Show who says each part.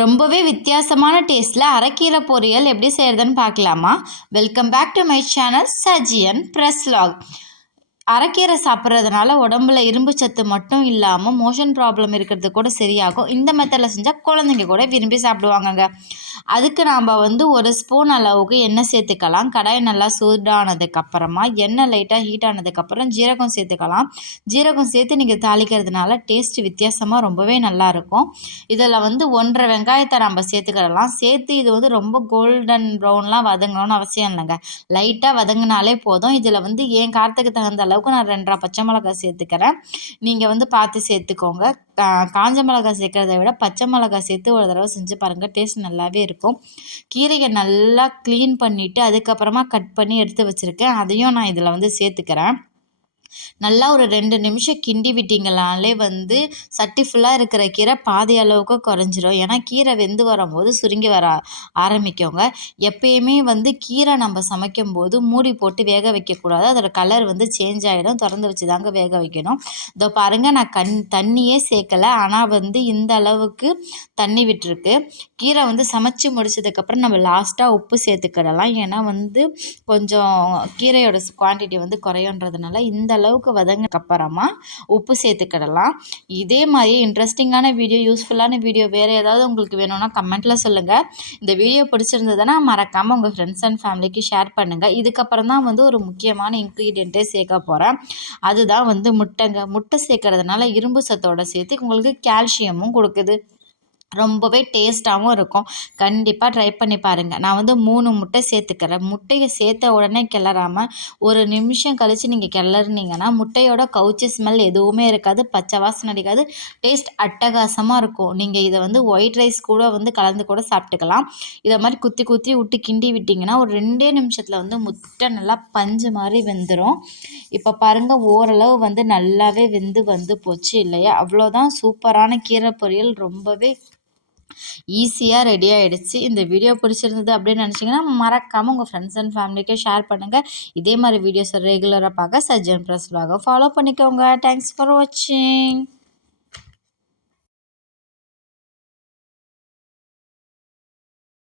Speaker 1: ரொம்பவே வித்தியாசமான டேஸ்ட்டில் அரைக்கீரை பொரியல் எப்படி செய்கிறதுன்னு பார்க்கலாமா? Welcome back to my channel Sajiyan press லாக் அரைக்கீரை சாப்பிட்றதுனால உடம்புல இரும்பு சத்து மட்டும் இல்லாமல் மோஷன் ப்ராப்ளம் இருக்கிறது கூட சரியாகும். இந்த மெத்தடில் செஞ்சால் குழந்தைங்க கூட விரும்பி சாப்பிடுவாங்கங்க. அதுக்கு நாம் வந்து ஒரு ஸ்பூன் அளவுக்கு எண்ணெய் சேர்த்துக்கலாம். கடாய் நல்லா சூடானதுக்கப்புறமா எண்ணெய் லைட்டாக ஹீட் ஆனதுக்கப்புறம் ஜீரகம் சேர்த்துக்கலாம். ஜீரகம் சேர்த்து நீங்கள் தாளிக்கிறதுனால டேஸ்ட் வித்தியாசமாக ரொம்பவே நல்லாயிருக்கும் இதில் வந்து ஒன்றரை வெங்காயத்தை நம்ம சேர்த்துக்கிடலாம் சேர்த்து இது வந்து ரொம்ப கோல்டன் ப்ரௌன்லாம் வதங்கணும்னு அவசியம் இல்லைங்க. லைட்டாக வதங்கினாலே போதும். இதில் வந்து என் காரத்துக்கு தகுந்த அளவு அளவுக்கு நான் ரெண்டரை பச்சை மிளகாய் சேர்த்துக்கிறேன். நீங்கள் வந்து பார்த்து சேர்த்துக்கோங்க. காஞ்ச மிளகாய் சேர்க்குறத விட பச்சை மிளகாய் சேர்த்து ஒரு தடவை செஞ்சு பாருங்கள் டேஸ்ட் நல்லாவே இருக்கும். கீரையை நல்லா க்ளீன் பண்ணிவிட்டு அதுக்கப்புறமா கட் பண்ணி எடுத்து வச்சுருக்கேன். அதையும் நான் இதில் வந்து சேர்த்துக்கிறேன். நல்லா ஒரு ரெண்டு நிமிஷம் கிண்டி விட்டிங்களாலே வந்து சட்டி ஃபுல்லாக இருக்கிற கீரை பாதி அளவுக்கு குறைஞ்சிரும். ஏன்னா கீரை வெந்து வரும்போது சுருங்கி வர ஆரம்பிக்கோங்க. எப்பயுமே வந்து கீரை நம்ம சமைக்கும் போது மூடி போட்டு வேக வைக்கக்கூடாது. அதோட கலர் வந்து சேஞ்ச் ஆகிடும் திறந்து வச்சு தாங்க வேக வைக்கணும். இதோ பாருங்கள் நான் கண் தண்ணியே சேர்க்கலை. ஆனால் வந்து இந்த அளவுக்கு தண்ணி விட்டுருக்கு. கீரை வந்து சமைச்சு முடிச்சதுக்கப்புறம் நம்ம லாஸ்ட்டாக உப்பு சேர்த்துக்கிடலாம். ஏன்னா வந்து கொஞ்சம் கீரையோட குவான்டிட்டி வந்து குறையுன்றதுனால இந்த அளவுக்கு வதங்கக்கப்புறமா உப்பு சேர்த்துக்கிடலாம். இதே மாதிரி இன்ட்ரெஸ்டிங்கான வீடியோ யூஸ்ஃபுல்லான வீடியோ வேறு ஏதாவது உங்களுக்கு வேணும்னா கமெண்ட்டில் சொல்லுங்கள் இந்த வீடியோ பிடிச்சிருந்ததுன்னா மறக்காமல் உங்கள் ஃப்ரெண்ட்ஸ் அண்ட் ஃபேமிலிக்கு ஷேர் பண்ணுங்கள் இதுக்கப்புறம் தான் வந்து ஒரு முக்கியமான இன்க்ரீடியண்ட்டே சேர்க்க போகிறேன் அதுதான் வந்து முட்டைங்க. முட்டை சேர்க்கறதுனால இரும்பு சத்தோடு சேர்த்து உங்களுக்கு கால்சியமும் கொடுக்குது. ரொம்பவே டேஸ்ட்டாகவும் இருக்கும். கண்டிப்பாக ட்ரை பண்ணி பாருங்கள் நான் வந்து மூணு முட்டை சேர்த்துக்கிறேன். முட்டையை சேர்த்த உடனே கிளறாமல் ஒரு நிமிஷம் கழித்து நீங்கள் கிளறினீங்கன்னா முட்டையோட கவுச்சி ஸ்மெல் எதுவுமே இருக்காது. பச்சை வாசனை அடிக்காது. டேஸ்ட் அட்டகாசமாக இருக்கும். நீங்கள் இதை வந்து ஒயிட் ரைஸ் கூட வந்து கலந்து கூட சாப்பிட்டுக்கலாம். இதை மாதிரி குத்தி குத்தி விட்டு கிண்டி விட்டிங்கன்னா ஒரு ரெண்டே நிமிஷத்தில் வந்து முட்டை நல்லா பஞ்சு மாதிரி வெந்துடும் இப்போ பாருங்கள் ஓரளவு வந்து நல்லாவே வெந்து வந்து போச்சு இல்லையா? அவ்வளோதான் சூப்பரான கீரை பொரியல். ரொம்பவே ஈஸியாக ரெடி ஆகிடுச்சு இந்த வீடியோ பிடிச்சிருந்தது அப்படின்னு நினச்சிங்கன்னா மறக்காமல் உங்கள் ஃப்ரெண்ட்ஸ் அண்ட் ஃபேமிலிக்கே ஷேர் பண்ணுங்கள் இதே மாதிரி வீடியோஸை ரெகுலராக பார்க்க சஜ்ஜன் ப்ரெஸ் ஃபாலோ பண்ணிக்கோங்க. தேங்க்ஸ் ஃபார் வாட்சிங்